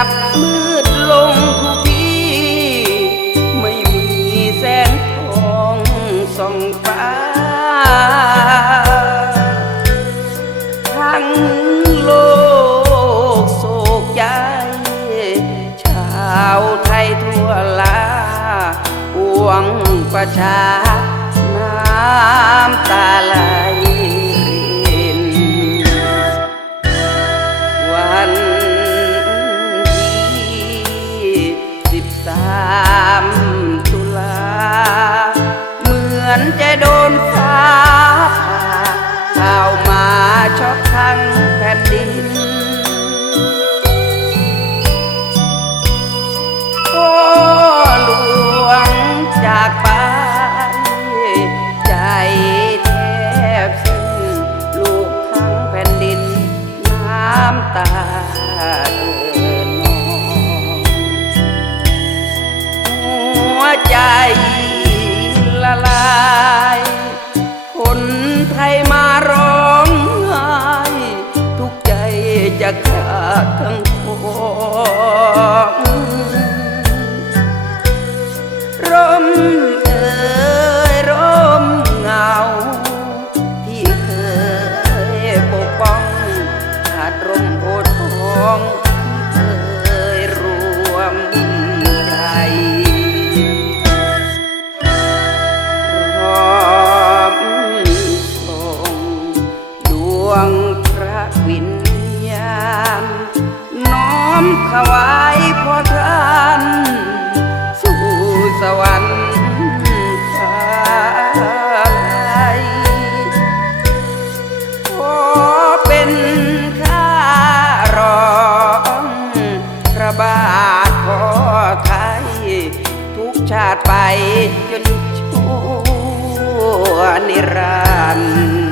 ับมืดลงทุกทีไม่มีแสงทองส่องฟ้าทั้งโลกโศกใจ ชาวไทยทั่วลาอวงประชา น้ำตาไหล ถวายพ่อท่านสู่สวรรค์ไทยขอเป็นข้ารองพระบาทพอไทย ทุกชาติไปจนชั่วนิรันดร์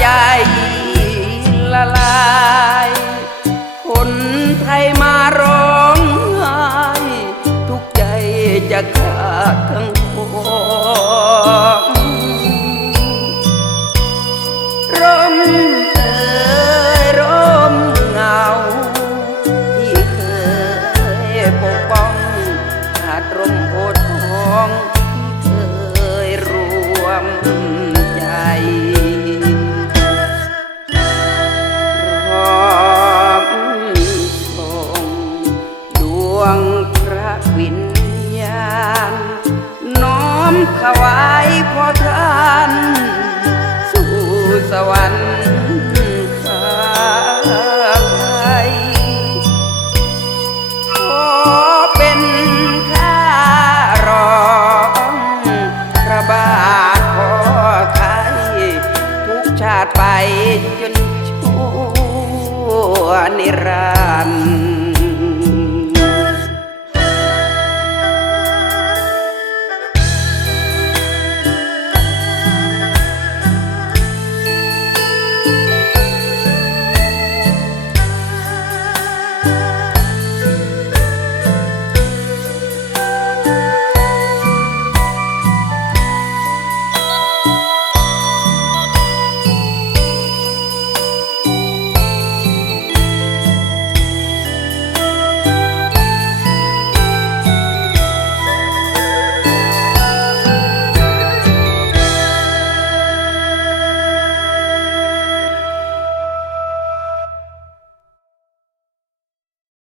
ใจละลา วายพ่อท่านสู่สวรรค์ใครขอเป็นคารองกระบาพ่อไปจนชั่วนิรันดร์